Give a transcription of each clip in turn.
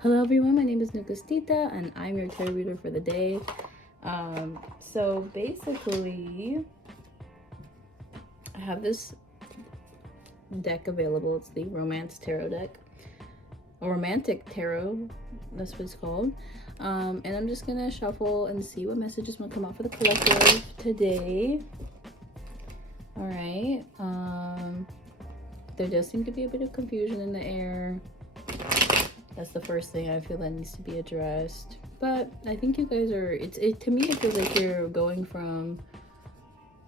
Hello everyone, my name is NEGUSTITA and I'm your tarot reader for the day. So basically, I have this deck available. It's the Romance Tarot deck. A Romantic Tarot, that's what it's called. And I'm just gonna shuffle and see what messages will come out for the collective today. Alright, there does seem to be a bit of confusion in the air. That's the first thing I feel that needs to be addressed. But I think you guys are, to me, it feels like you're going from,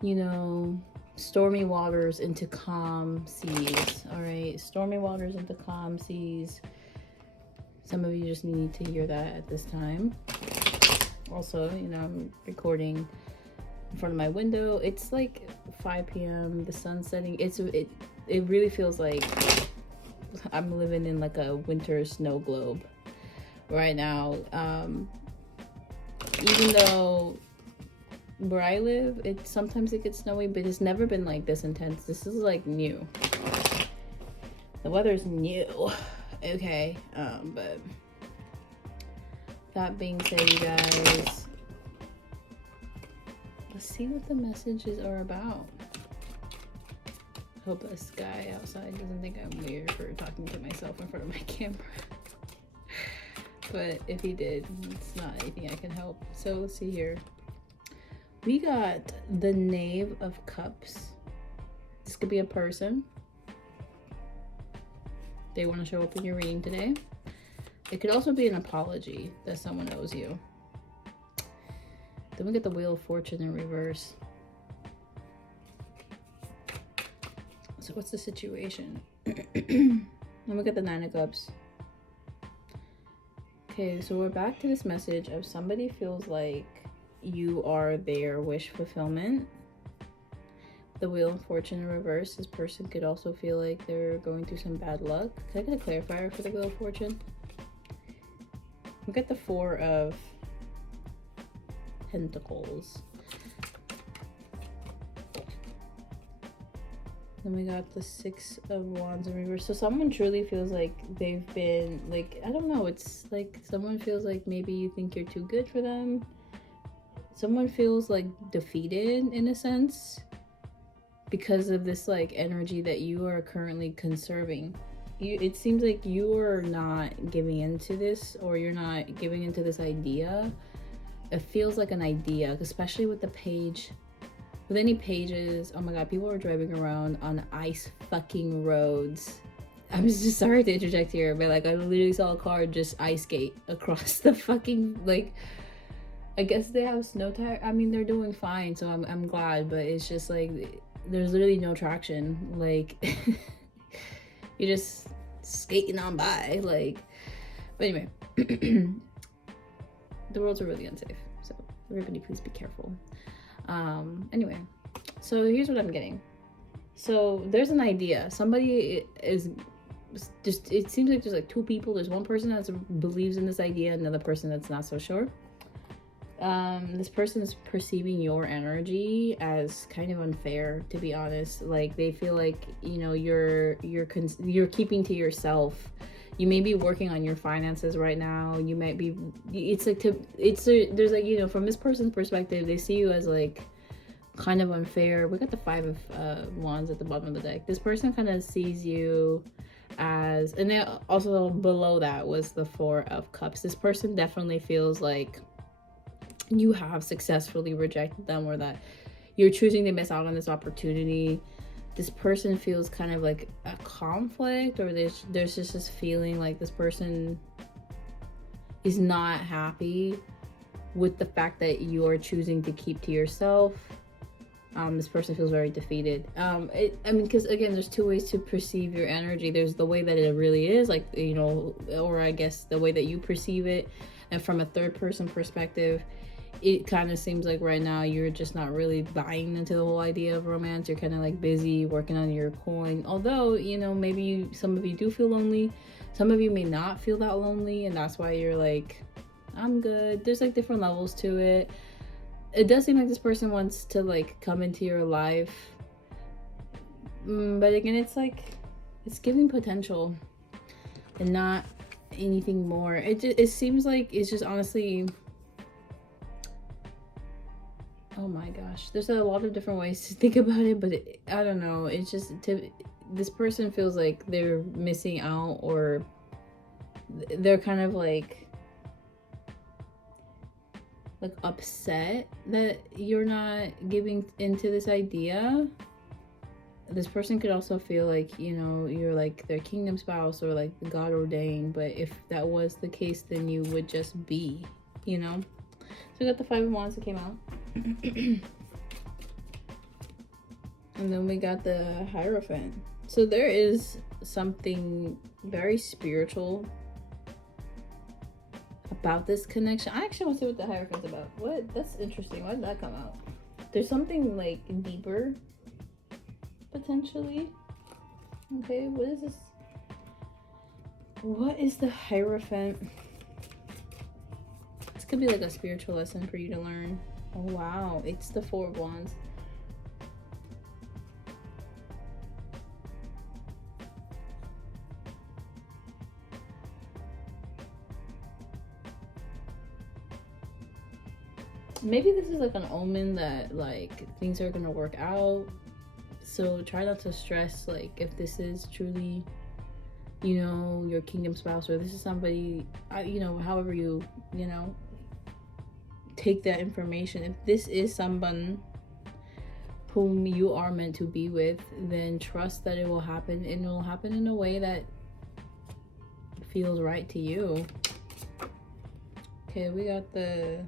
you know, stormy waters into calm seas. All right, stormy waters into calm seas. Some of you just need to hear that at this time. Also, you know, I'm recording in front of my window. It's like 5 p.m. The sun's setting. It really feels like I'm living in like a winter snow globe right now. Even though where I live, sometimes it gets snowy, but it's never been like this intense. This is like new. The weather's new. Okay, but that being said, you guys, let's see what the messages are about. Hope this guy outside doesn't think I'm weird for talking to myself in front of my camera. But if he did, it's not anything I can help. So let's see here. We got the Knave of Cups. This could be a person. They want to show up in your reading today. It could also be an apology that someone owes you. Then we get the Wheel of Fortune in reverse. So what's the situation? And we get the Nine of Cups. Okay, so we're back to this message of somebody feels like you are their wish fulfillment. The Wheel of Fortune in reverse. This person could also feel like they're going through some bad luck. Can I get a clarifier for the Wheel of Fortune? We get the Four of Pentacles. Then we got the Six of Wands in reverse. So someone truly feels like they've been, like, I don't know, it's like someone feels like maybe you think you're too good for them. Someone feels like defeated in a sense because of this like energy that you are currently conserving. It seems like you are not giving into this, or you're not giving into this idea. It feels like an idea, especially with the page. With any pages, oh my god, people are driving around on ice fucking roads. I'm just sorry to interject here, but like I literally saw a car just ice skate across the fucking, like, I guess they have snow tire. I mean, they're doing fine, so I'm glad, but it's just like there's literally no traction. Like you're just skating on by, like. But anyway, the roads are really unsafe, so everybody please be careful. Anyway, so here's what I'm getting. So there's an idea. Somebody is just, it seems like there's like two people. There's one person that believes in this idea, another person that's not so sure. This person is perceiving your energy as kind of unfair, to be honest. Like they feel like, you know, you're keeping to yourself. You may be working on your finances right now. You might be, it's like, there's like, you know, from this person's perspective, they see you as like kind of unfair. We got the Five of Wands at the bottom of the deck. This person kind of sees you as, and then also below that was the Four of Cups. This person definitely feels like you have successfully rejected them, or that you're choosing to miss out on this opportunity. This person feels kind of like a conflict, or there's just this feeling like this person is not happy with the fact that you're choosing to keep to yourself. This person feels very defeated. I mean, because again, there's two ways to perceive your energy. There's the way that it really is, like, you know, or I guess the way that you perceive it. And from a third person perspective, it kind of seems like right now you're just not really buying into the whole idea of romance. You're kind of like busy working on your coin. Although, you know, maybe some of you do feel lonely. Some of you may not feel that lonely, and that's why you're like, I'm good. There's like different levels to it. It does seem like this person wants to like come into your life. But again, it's like, it's giving potential and not anything more. It seems like it's just honestly, oh my gosh, there's a lot of different ways to think about it, but I don't know. It's just this person feels like they're missing out, or they're kind of like upset that you're not giving into this idea. This person could also feel like, you know, you're like their kingdom spouse or like God ordained, but if that was the case, then you would just be, you know. So we got the Five of Wands that came out. And then we got the Hierophant. So there is something very spiritual about this connection. I actually want to see what the Hierophant's about. What? That's interesting. Why did that come out? There's something like deeper, potentially. Okay, what is this? What is the Hierophant? This could be like a spiritual lesson for you to learn. Oh wow, it's the Four of Wands. Maybe this is like an omen that like things are gonna work out. So try not to stress like if this is truly, you know, your kingdom spouse, or this is somebody, you know, however you know, take that information. If this is someone whom you are meant to be with, then trust that it will happen, and it will happen in a way that feels right to you. Okay, we got the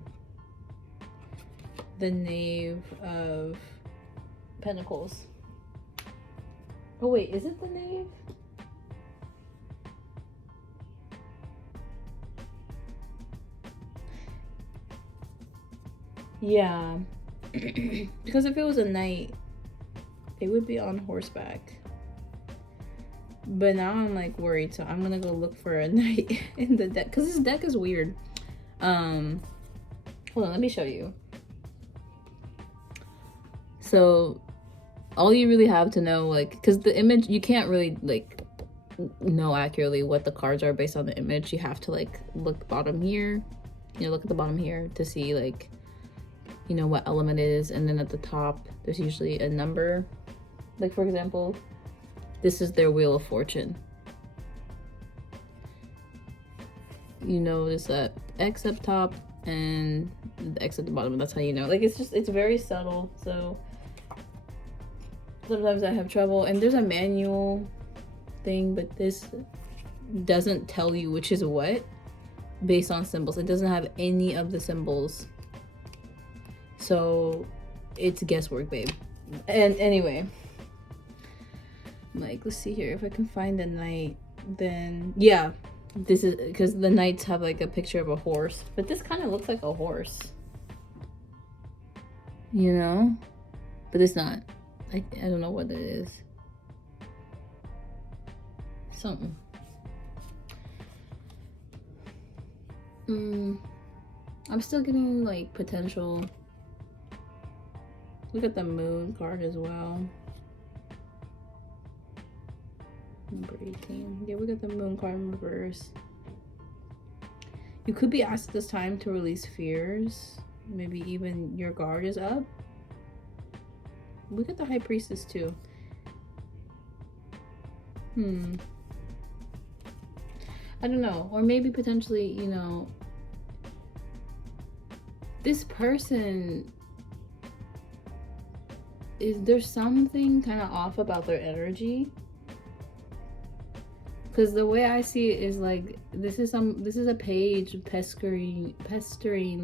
Knave of Pentacles. Oh wait, is it the Knave? Yeah. Because if it was a knight, it would be on horseback. But now I'm like worried, so I'm gonna go look for a knight in the deck, because this deck is weird. Hold on, let me show you. So all you really have to know, like, because the image, you can't really like know accurately what the cards are based on the image. You have to like look bottom here, you know, look at the bottom here to see like, you know, what element it is, and then at the top there's usually a number. Like for example, this is their Wheel of Fortune. You notice that X up top and the X at the bottom, and that's how you know. Like it's just, it's very subtle, so sometimes I have trouble. And there's a manual thing, but this doesn't tell you which is what based on symbols. It doesn't have any of the symbols, so it's guesswork, babe. And anyway, like, let's see here if I can find a knight. Then yeah, this is because the knights have like a picture of a horse, but this kind of looks like a horse, you know, but it's not. I don't know what it is. Something. I'm still getting like potential. Look at the Moon card as well. Number 18. Yeah, we got the Moon card in reverse. You could be asked this time to release fears. Maybe even your guard is up. Look at the High Priestess too. I don't know. Or maybe potentially, you know, this person is, there's something kind of off about their energy. Because the way I see it is like, this is a page pestering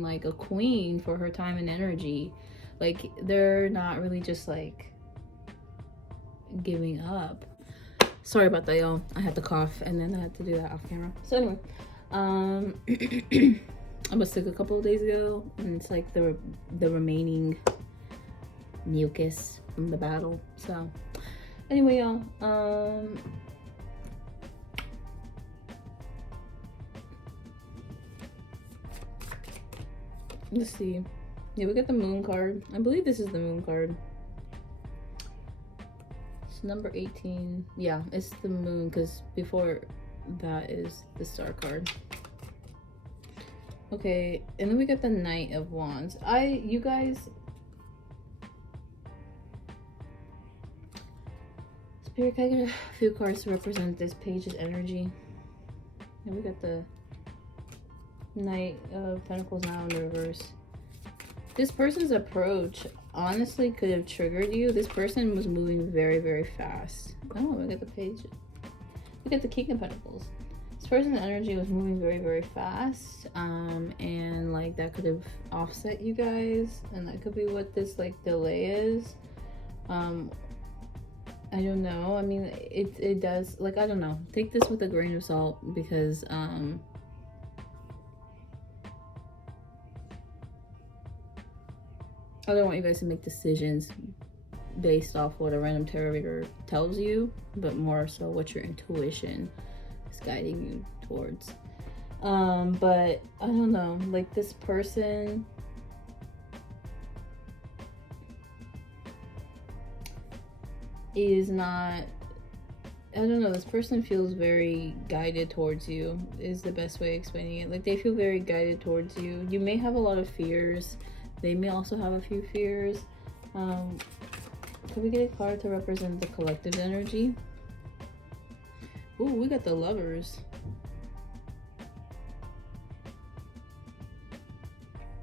like a queen for her time and energy. Like they're not really just like giving up. Sorry about that, y'all. I had to cough and then I had to do that off camera. So anyway, I was sick a couple of days ago, and it's like the remaining mucus from the battle. So anyway, y'all, let's see. Yeah, we got the Moon card. I believe this is the Moon card. It's number 18. Yeah, it's the Moon, because before that is the Star card. Okay, and then we got the Knight of Wands. You guys, Spirit, can I get a few cards to represent this page's energy? And we got the Knight of Pentacles now in reverse. This person's approach honestly could have triggered you. This person was moving very, very fast. Oh, we got the page. We got the King of Pentacles. This person's energy was moving very, very fast. And like that could have offset you guys. And that could be what this like delay is. I don't know. I mean, it does, like, I don't know. Take this with a grain of salt because I don't want you guys to make decisions based off what a random tarot reader tells you, but more so what your intuition is guiding you towards. But I don't know, like this person is not, I don't know, this person feels very guided towards you is the best way of explaining it. Like they feel very guided towards you. You may have a lot of fears. They may also have a few fears. Can we get a card to represent the collective energy? Ooh, we got the Lovers.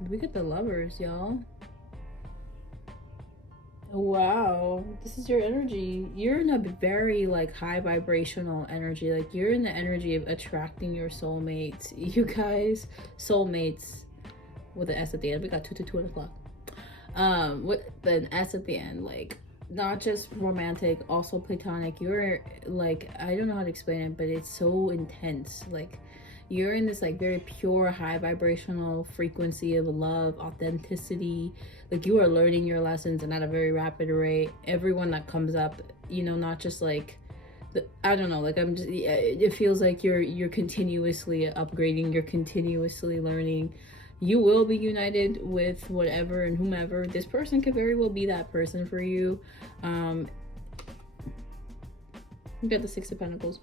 We got the Lovers, y'all. Wow, this is your energy. You're in a very like high vibrational energy. Like you're in the energy of attracting your soulmates. You guys, soulmates. With an S at the end. We got 2 o'clock. With an S at the end, like not just romantic, also platonic. You're like, I don't know how to explain it, but it's so intense. Like you're in this like very pure, high vibrational frequency of love, authenticity. Like you are learning your lessons and at a very rapid rate. Everyone that comes up, you know, not just like I don't know, like I'm just, it feels like you're continuously upgrading, you're continuously learning. You will be united with whatever and whomever. This person could very well be that person for you. You got the Six of Pentacles.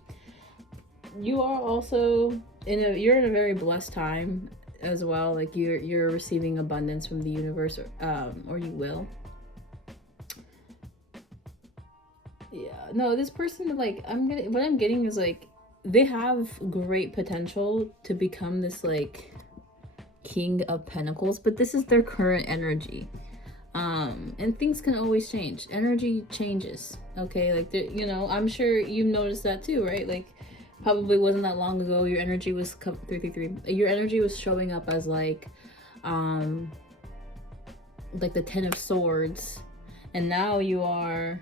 You are also you're in a very blessed time as well. Like you're receiving abundance from the universe, or you will. Yeah, no, this person, like what I'm getting is like they have great potential to become this like King of Pentacles, but this is their current energy. And things can always change. Energy changes, okay? Like, you know, I'm sure you've noticed that too, right? Like, probably wasn't that long ago your energy was 333. Your energy was showing up as like the 10 of Swords, and now you are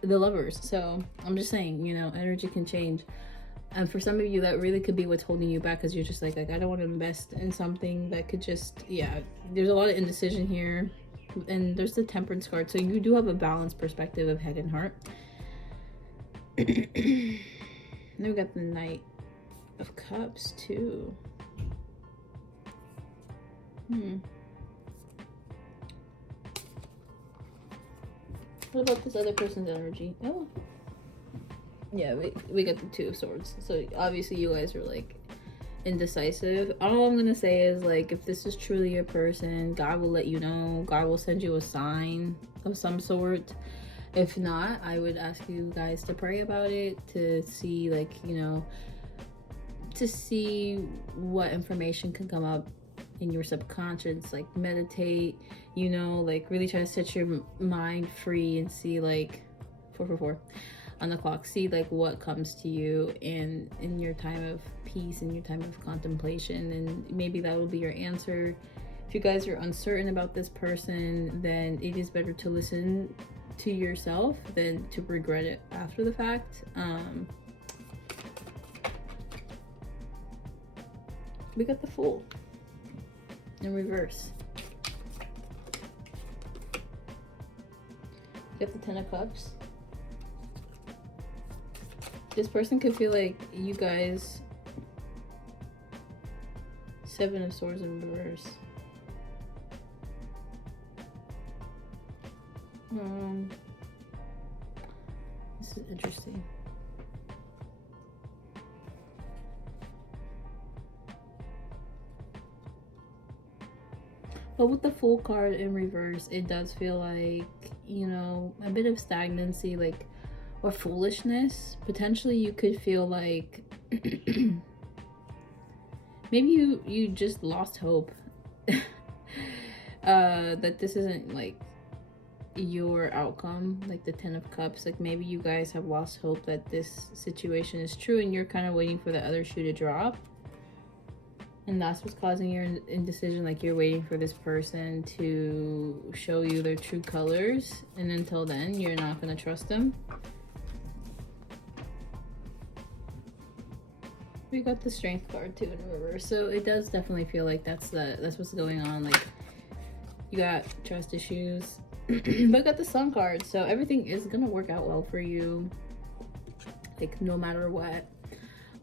the Lovers. So I'm just saying, you know, energy can change. And for some of you, that really could be what's holding you back, because you're just like, I don't want to invest in something that could just, yeah, there's a lot of indecision here. And there's the Temperance card. So you do have a balanced perspective of head and heart. Then we got the Knight of Cups, too. What about this other person's energy? Oh. Yeah, we got the Two of Swords. So obviously you guys are like indecisive. All I'm gonna say is like, if this is truly your person, God will let you know. God will send you a sign of some sort. If not, I would ask you guys to pray about it, to see like, you know, to see what information can come up in your subconscious. Like meditate, you know, like really try to set your mind free and see like 444 on the clock, see like what comes to you in your time of peace, in your time of contemplation, and maybe that will be your answer. If you guys are uncertain about this person, then it is better to listen to yourself than to regret it after the fact. We got the Fool in reverse. We got the Ten of Cups. This person could feel like you guys, Seven of Swords in reverse. This is interesting. But with the Fool card in reverse, it does feel like, you know, a bit of stagnancy, like, or foolishness. Potentially you could feel like maybe you just lost hope that this isn't like your outcome, like the 10 of Cups. Like maybe you guys have lost hope that this situation is true and you're kind of waiting for the other shoe to drop, and that's what's causing your indecision. Like you're waiting for this person to show you their true colors, and until then you're not going to trust them. We got the Strength card too in reverse, so it does definitely feel like that's what's going on. Like you got trust issues. But I got the Sun card, so everything is gonna work out well for you, like no matter what,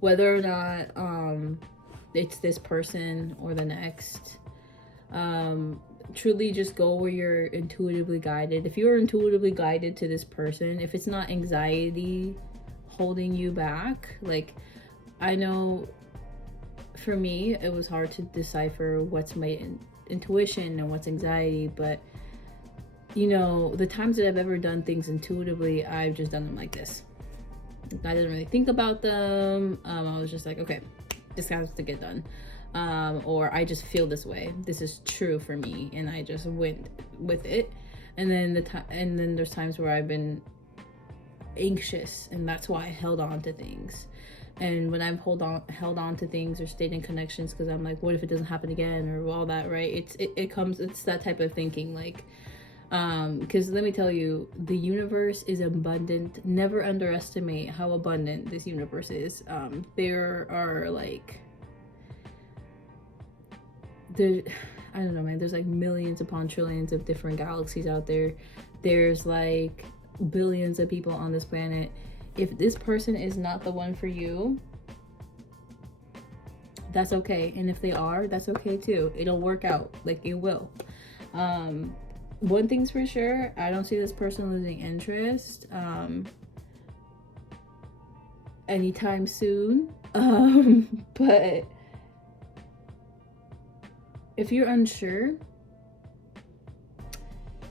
whether or not it's this person or the next. Truly just go where you're intuitively guided. If you're intuitively guided to this person, if it's not anxiety holding you back, like I know for me it was hard to decipher what's my intuition and what's anxiety, but you know, the times that I've ever done things intuitively, I've just done them like this. I didn't really think about them. I was just like, okay, this has to get done. Or I just feel this way. This is true for me, and I just went with it. And then then there's times where I've been anxious, and that's why I held on to things. And when I've held on to things or stayed in connections, because I'm like, what if it doesn't happen again, or all that, right? It's that type of thinking, like. Because let me tell you, the universe is abundant. Never underestimate how abundant this universe is. There are like, I don't know, man, there's like millions upon trillions of different galaxies out there. There's like billions of people on this planet. If this person is not the one for you, that's okay. And if they are, that's okay too. It'll work out, like it will. One thing's for sure, I don't see this person losing interest anytime soon. But if you're unsure,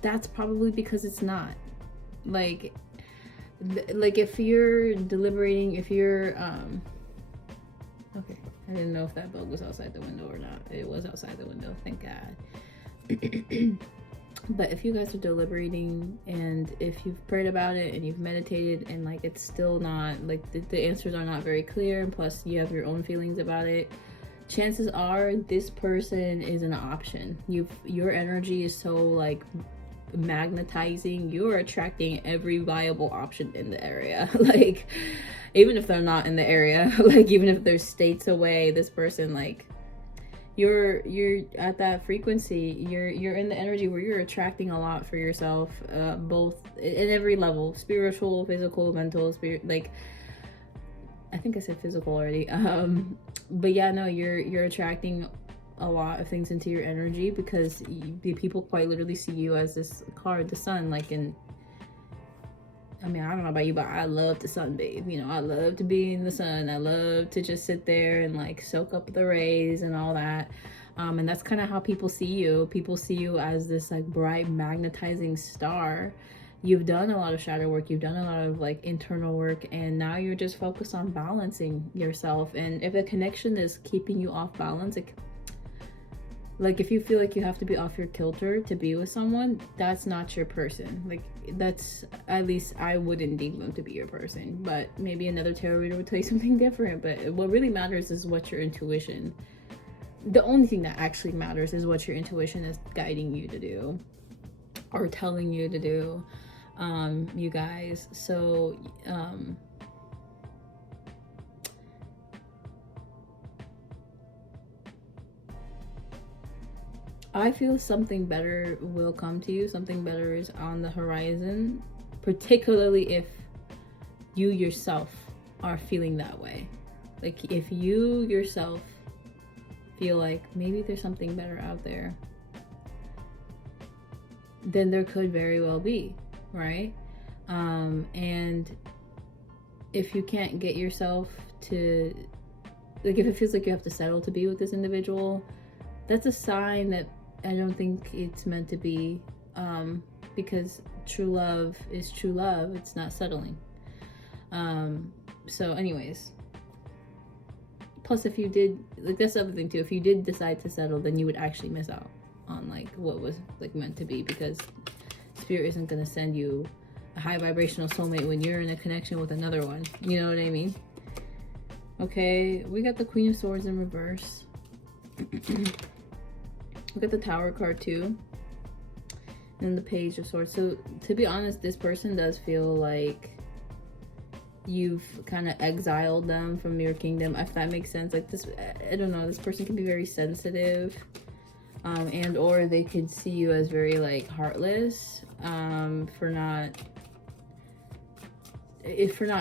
that's probably because it's not. Like if you're deliberating, if you're okay, I didn't know if that bug was outside the window or not. It was outside the window, thank God. But if you guys are deliberating, and if you've prayed about it and you've meditated, and like it's still not, like the answers are not very clear, and plus you have your own feelings about it, chances are this person is an option. Your energy is so like magnetizing. You're attracting every viable option in the area. Like even if they're not in the area, like even if they're states away, this person, like you're at that frequency. You're in the energy where you're attracting a lot for yourself, both in every level: spiritual, physical, mental, spirit. Like I think I said physical already. But yeah, no, you're attracting a lot of things into your energy, because the people quite literally see you as this card, the sun. Like, in, I mean, I don't know about you, but I love to sunbathe. You know, I love to be in the sun. I love to just sit there and like soak up the rays and all that. And that's kind of how people see you. People see you as this like bright, magnetizing star. You've done a lot of shadow work. You've done a lot of like internal work, and now you're just focused on balancing yourself. And if the connection is keeping you off balance, like if you feel like you have to be off your kilter to be with someone, that's not your person. Like that's, at least I wouldn't deem them to be your person. But maybe another tarot reader would tell you something different. But what really matters is what your intuition, the only thing that actually matters is what your intuition is guiding you to do or telling you to do, you guys. So I feel something better will come to you. Something better is on the horizon, particularly if you yourself are feeling that way. Like if you yourself feel like maybe there's something better out there, then there could very well be, right? And if you can't get yourself to, like if it feels like you have to settle to be with this individual, that's a sign that I don't think it's meant to be, because true love is true love. It's not settling. So anyways, plus if you did, like, that's the other thing too, if you did decide to settle, then you would actually miss out on like what was like meant to be, because spirit isn't going to send you a high vibrational soulmate when you're in a connection with another one. You know what I mean? Okay, we got the Queen of Swords in reverse. We got the Tower card too, and the Page of Swords. So to be honest, this person does feel like you've kind of exiled them from your kingdom, if that makes sense. Like this, I don't know, this person can be very sensitive, and or they could see you as very like heartless, for not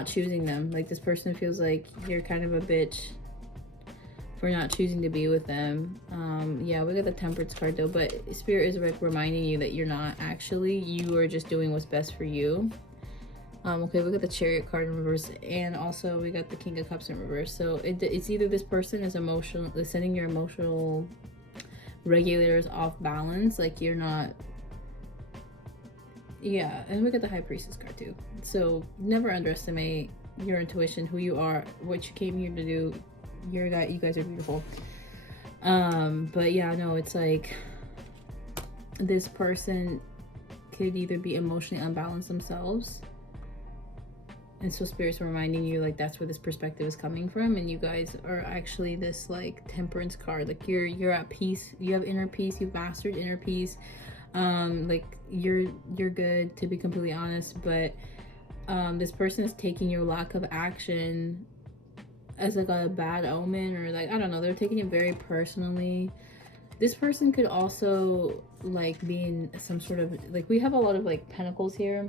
choosing them. Like this person feels like you're kind of a bitch for not choosing to be with them. Yeah, we got the Temperance card though, but Spirit is like reminding you that you're not actually, you are just doing what's best for you. Okay, we got the Chariot card in reverse, and also we got the King of Cups in reverse. So it's either this person is emotional, sending your emotional regulators off balance, like you're not. Yeah, and we got the High Priestess card too. So never underestimate your intuition, who you are, what you came here to do. You guys are beautiful. But yeah, no, it's like this person could either be emotionally unbalanced themselves, and so Spirit's reminding you like that's where this perspective is coming from, and you guys are actually this like Temperance card. Like you're at peace, you have inner peace, you've mastered inner peace. Like you're good, to be completely honest, but this person is taking your lack of action as like a bad omen, or like, I don't know, they're taking it very personally. This person could also like be in some sort of, like, we have a lot of like pentacles here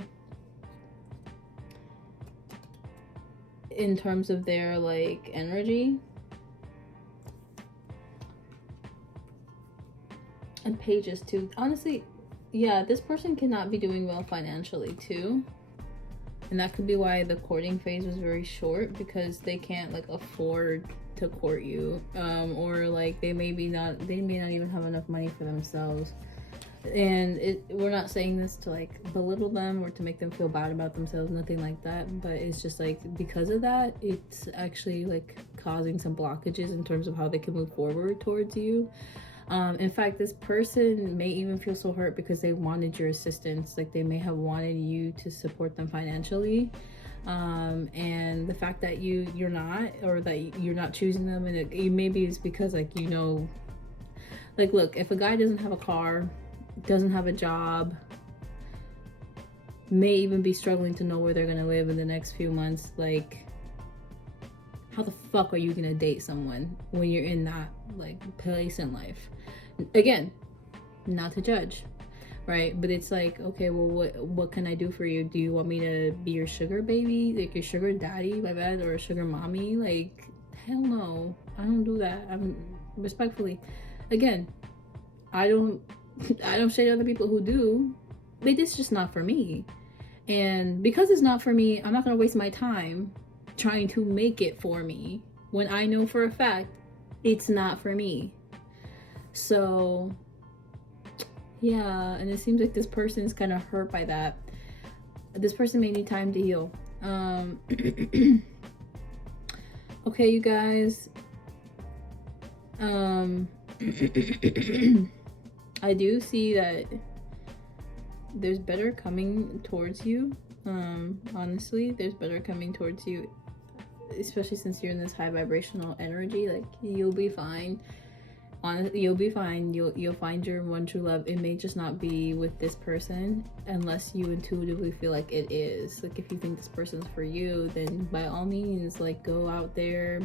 in terms of their like energy, and pages too. Honestly, yeah, this person cannot be doing well financially too, and that could be why the courting phase was very short, because they can't like afford to court you, or like they may not even have enough money for themselves. And we're not saying this to like belittle them or to make them feel bad about themselves, nothing like that, but it's just like because of that, it's actually like causing some blockages in terms of how they can move forward towards you. In fact, this person may even feel so hurt because they wanted your assistance. Like they may have wanted you to support them financially, and the fact that you're not, or that you're not choosing them, and it maybe is because like, you know, like, look, if a guy doesn't have a car, doesn't have a job, may even be struggling to know where they're gonna live in the next few months, like how the fuck are you gonna date someone when you're in that like place in life? Again, not to judge, right? But it's like, okay, well, what can I do for you? Do you want me to be your sugar baby, like your sugar daddy, my bad, or a sugar mommy? Like, hell no, I don't do that. I'm respectfully, again, I don't shade other people who do, but it's just not for me. And because it's not for me, I'm not gonna waste my time trying to make it for me when I know for a fact it's not for me. So yeah, and it seems like this person is kind of hurt by that. This person may need time to heal. Okay, you guys, I do see that there's better coming towards you. Honestly, there's better coming towards you, especially since you're in this high vibrational energy. Like, you'll be fine. Honestly, you'll be fine. You'll find your one true love. It may just not be with this person unless you intuitively feel like it is. Like, if you think this person's for you, then by all means, like, go out there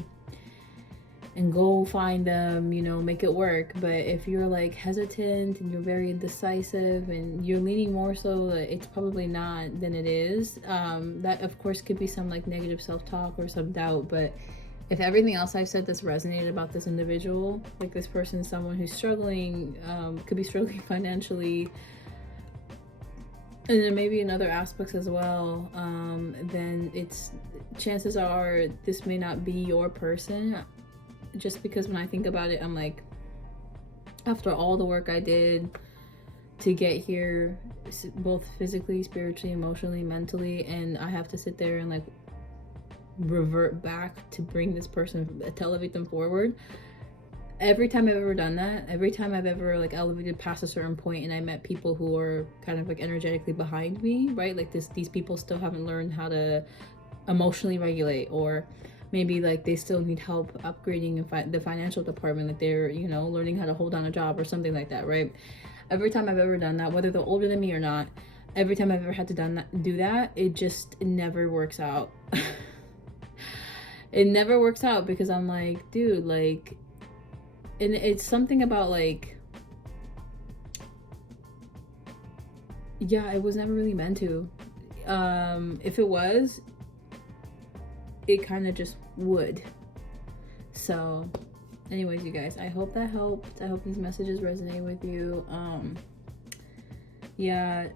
and go find them, you know, make it work. But if you're like hesitant and you're very indecisive and you're leaning more so that it's probably not than it is, that of course could be some like negative self-talk or some doubt. But if everything else I've said that's resonated about this individual, like this person is someone who's struggling, could be struggling financially, and then maybe in other aspects as well, then it's, chances are this may not be your person. Just because when I think about it, I'm like, after all the work I did to get here, both physically, spiritually, emotionally, mentally, and I have to sit there and like revert back to bring this person, to elevate them forward. Every time I've ever done that, every time I've ever like elevated past a certain point and I met people who are kind of like energetically behind me, right? Like these people still haven't learned how to emotionally regulate, or maybe like they still need help upgrading the financial department, like they're, you know, learning how to hold down a job or something like that, right? Every time I've ever done that, whether they're older than me or not, every time I've ever had to do that, it never works out. It never works out because I'm like, dude, like, and it's something about like, yeah, it was never really meant to. If it was, it kind of just would. So anyways, you guys, I hope that helped. I hope these messages resonate with you. Yeah,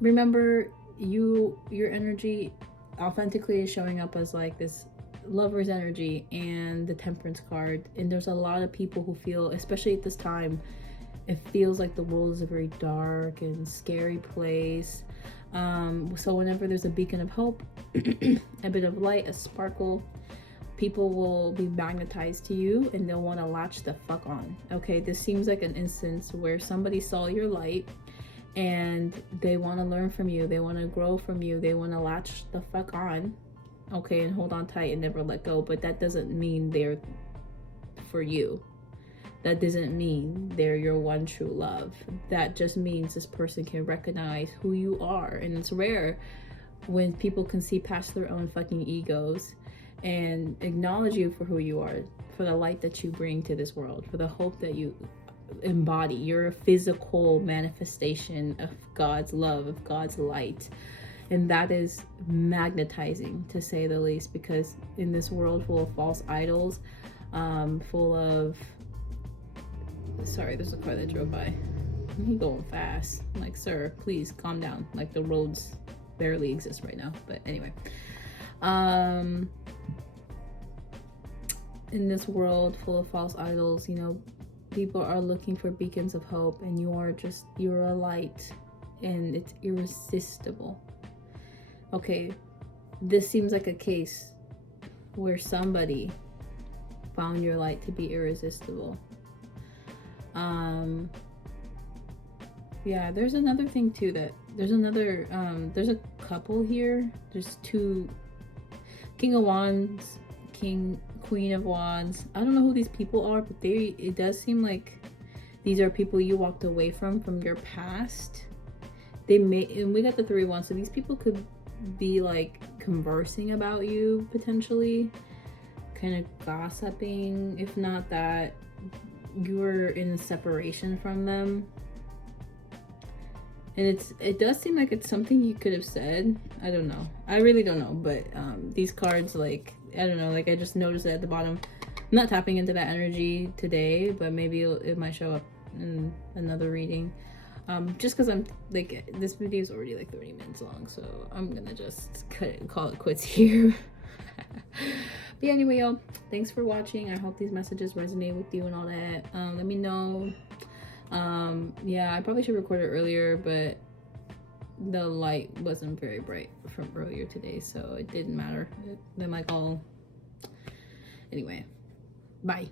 remember, your energy authentically is showing up as like this Lover's energy and the Temperance card, and there's a lot of people who feel, especially at this time, it feels like the world is a very dark and scary place. So whenever there's a beacon of hope, a bit of light, a sparkle, people will be magnetized to you and they'll want to latch the fuck on. Okay, this seems like an instance where somebody saw your light and they want to learn from you, they want to grow from you, they want to latch the fuck on, okay, and hold on tight and never let go. But that doesn't mean they're for you. That doesn't mean they're your one true love. That just means this person can recognize who you are. And it's rare when people can see past their own fucking egos and acknowledge you for who you are, for the light that you bring to this world, for the hope that you embody. You're a physical manifestation of God's love, of God's light. And that is magnetizing, to say the least, because in this world full of false idols, full of, sorry, there's a car that drove by. He's going fast. I'm like, sir, please calm down. Like, the roads barely exist right now. But anyway, in this world full of false idols, you know, people are looking for beacons of hope, and you're a light, and it's irresistible. Okay, this seems like a case where somebody found your light to be irresistible. Yeah, there's another thing too, that there's a couple here. There's two, King of Wands, Queen of Wands. I don't know who these people are, but it does seem like these are people you walked away from your past. And we got the Three of Wands, so these people could be like conversing about you, potentially kind of gossiping, if not that you're in a separation from them. And it does seem like it's something you could have said. I don't know, I really don't know, but these cards, like, I don't know, like, I just noticed it at the bottom. I'm not tapping into that energy today, but maybe it might show up in another reading. Just because I'm like, this video is already like 30 minutes long, so I'm gonna just call it quits here. But yeah, anyway, y'all, thanks for watching. I hope these messages resonate with you and all that. Let me know. Yeah, I probably should record it earlier, but the light wasn't very bright from earlier today, so it didn't matter. They're like all, anyway, bye.